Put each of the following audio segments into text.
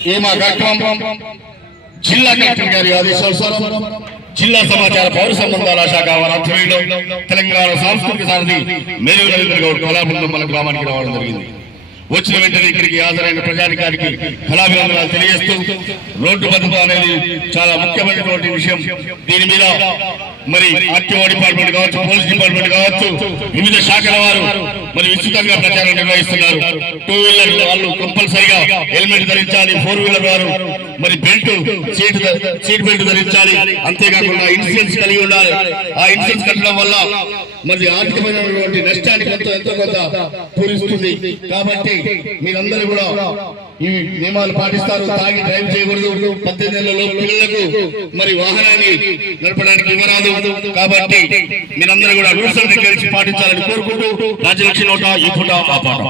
ఈ మా కార్యక్రమం జిల్లా కలెక్టర్ గారి ఆదేశానుసారం జిల్లా సమాచార పౌర సంబంధాల శాఖ వారి ఆధ్వర్యంలో తెలంగాణ సాంస్కృతిక సారథి మేరు రవీంద్ర గౌడ్ కళాబృందం మన గ్రామానికి రావడం జరిగింది. వచ్చిన వెంటనే ఇక్కడికి హాజరైన ప్రజానికానికి కళాభివందనాలు తెలియజేస్తూ రోడ్డు భద్రత అనేది చాలా ముఖ్యమైనటువంటి విషయం. దీని మీద మరి ఆర్టీఓ డిపార్ట్మెంట్ కావచ్చు, పోలీస్ డిపార్ట్మెంట్ కావచ్చు, వివిధ శాఖల వారు మరి విస్తృతంగా ప్రచారం నిర్వహిస్తున్నారు. 2 వీలర్ వాళ్ళు కంపల్సరిగా హెల్మెట్ ధరించాలి, 4 వీలర్ వారు మరి సీట్ బెల్ట్ ధరించాలి. అంతేకాకుండా ఇన్సూరెన్స్ కలిగి ఉండాలి. ఆ ఇన్సూరెన్స్ కట్టడం వల్ల మరి ఆర్థికమైనటువంటి నష్టానికి ఎంతో కొంత పూరిస్తుంది. కాబట్టి మీరందరూ కూడా ఈ నియమాలు పాటిస్తారు. తాగి డ్రైవ్ చేయకూడదు. 18 ఏళ్లలో పిల్లలకు మరి వాహనాన్ని నడపడానికి ఇవ్వరాదు. కాబట్టి మీరందరూ కూడా రూల్స్ అండ్ రెగ్యులేషన్స్ పాటించాలని కోరుకుంటూ రాజలక్ష్మి నోట ఈ పూట ఆ పాట.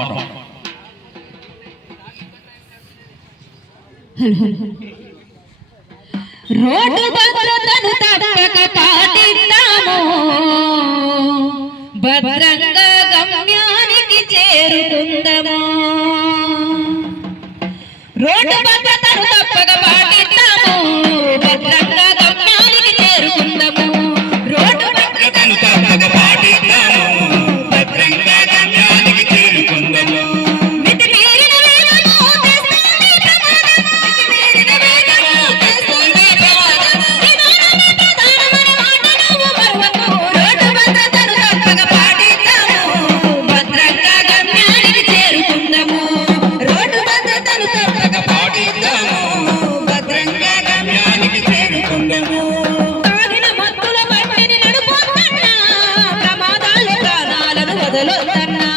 రోడ్డు భద్రతను తప్పక పాటిద్దాము, భద్రంగా గమ్యానికి చేరుకుందాము. రోడ్డు భద్రతను తప్పక పాటిద్దాము, భద్రంగా గమ్యానికి చేరుకుందాము. రోడ్డు భద్రతను తప్పక పాటిద్దాము, భద్రంగా గమ్యానికి చేరుకుందాము. మితిమీరిన వేగము తెస్తుంది ప్రమాదము, మితిమీరిన వేగము తెస్తుంది ప్రమాదము. నిదానమే ప్రధానమని మాట నువ్వు మరువకు. రోడ్డు భద్రతను తప్పక పాటిద్దాము, భద్రంగా గమ్యానికి చేరుకుందాము. రోడ్డు భద్రతను తప్పక పాటిద్దాము, భద్రంగా గమ్యానికి చేరుకుందాము. తాగిన మత్తుల బండిని నడుపొద్దన్నా, ప్రమాదాలు ప్రాణాలను వదలొద్దన్నా,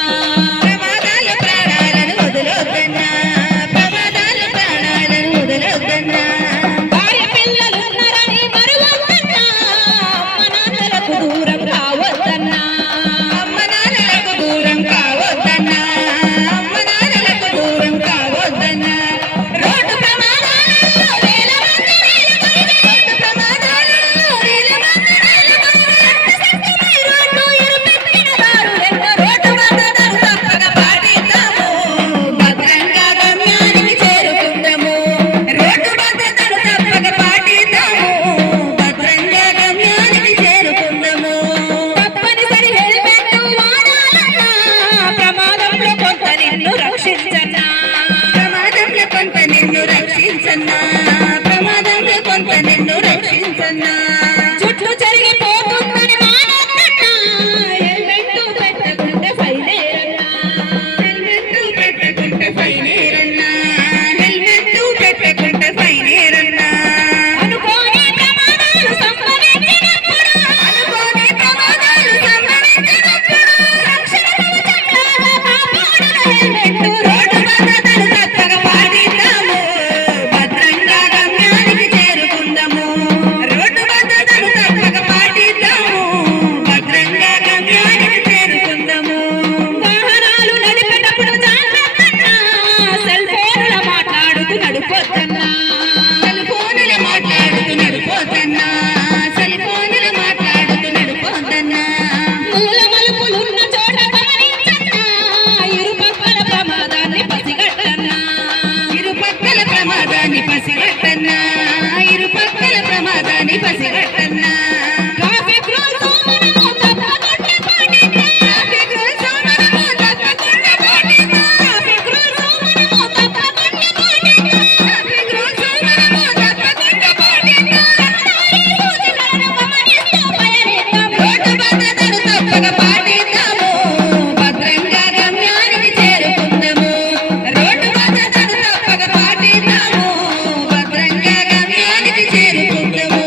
ప్రమాదాలు ప్రాణాలను వదలొద్దన్నా, ప్రమాదాలు ప్రాణాలను వదలొద్దన్నా. భార్య పిల్లలున్నారని మరువొద్దన్నా, అమ్మ నాన్నలకు దూరం కావద్దన్నా, అమ్మ నాన్నలకు దూరం కావద్దన్నా, అమ్మ నాన్నలకు దూరం కావద్దన్నా. రోడ్డు ప్రమాదాలలో వేల మంది రోడ్డు ప్రమాదాలలో వేల మంది రక్తశక్తిపై రోడ్డు ఇరుపెక్కిన దారులెన్నో. రోడ్డు భద్రతను తప్పక పాటిద్దాము, భద్రంగా గమ్యానికి చేరుకుందాము. రోడ్డు భద్రతను తప్పక పాటిద్దాము, భద్రంగా గమ్యానికి చేరుకుందాము. తప్పనిసరి హెల్మెట్ వాడాలన్నా, ప్రమాదంలో కొంత నిన్ను రక్షించన్నా, ప్రమాదంలో కొంత నిన్ను రక్షించన్నా, ప్రమాదంలో కొంత నిన్ను రక్షించన్నా. చుట్టూ జరిగిపోతుందని మానొద్దన్నా, హెల్మెట్ పెట్టకుంటే ఫైనేరన్నా, హెల్మెట్ పెట్టకుంటే ఫైనేరన్నా, హెల్మెట్ పెట్టకుంటే ఫైనేరన్నా. అనుకోని ప్రమాదాలు సంభవించినప్పుడు, అనుకోని ప్రమాదాలు సంభవించినప్పుడు రక్షణ కవచంలాగా కాపాడున హెల్మెట్. రోడ్డు భద్రతను తప్పక పాటిద్దాము, భద్రంగా గమ్యానికి చేరుకుందాము. రోడ్డు భద్రతను తప్పక పాటిద్దాము, భద్రంగా గమ్యానికి చేరుకుందాము. వాహనాలు నడిపేటప్పుడు జాగ్రత్తన్నా, సెల్ ఫోన్ల మాట్లాడుతూ నడిపొద్దన్నా, సెల్ ఫోన్ల మాట్లాడుతూ నడిపొద్దన్నా, సెల్ ఫోన్ల మాట్లాడుతూ నడిపొద్దన్నా. మూల మలుపులున్న చోట గమనించన్నా, ఇరుపక్కల ప్రమాదాన్ని పసిగట్టన్నా, ఇరుపక్కల ప్రమాదాన్ని పసిగట్టన్నా, ఇరుపక్కల ప్రమాదాన్ని పసిగట్టన్నా. ట్రాఫిక్ రూల్స్ మనము తప్పకుండా పాటిద్దాం, ట్రాఫిక్ రూల్స్ మనము తప్పకుండా పాటిద్దాం, ట్రాఫిక్ రూల్స్ మనము తప్పకుండా పాటిద్దాం, ట్రాఫిక్ రూల్స్ మనము తప్పకుండా పాటిద్దాం. రహదారి సూచనలను గమనిస్తూ పయనిద్దాం. రోడ్డు భద్రతను తప్పక పాటిద్దాము, భద్రంగా గమ్యానికి చేరుకుందాము. రోడ్డు భద్రతను తప్పక పాటిద్దాము, భద్రంగా గమ్యానికి చేరుకుందాము.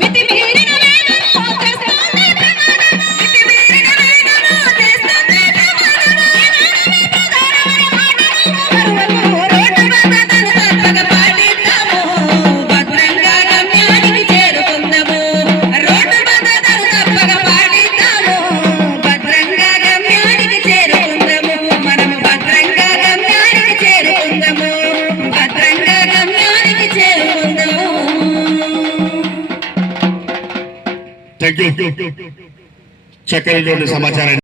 మితిమీరిన వేగము తెస్తుంది ప్రమాదము, మితిమీరిన వేగము తెస్తుంది ప్రమాదము. నిదానమే ప్రధానమని మాట నువ్వు మరువకు. రోడ్డు భద్రతను తప్పక పాటిద్దాము, భద్రంగా గమ్యానికి చేరుకుందాము. రోడ్డు భద్రతను తప్పక పాటిద్దాము, భద్రంగా గమ్యానికి చేరుకుందాము. మనము భద్రంగా గమ్యానికి చేరుకుందాము, భద్రంగా గమ్యానికి చేరుకుందాము. Thank you. చక్కని సమాచారం.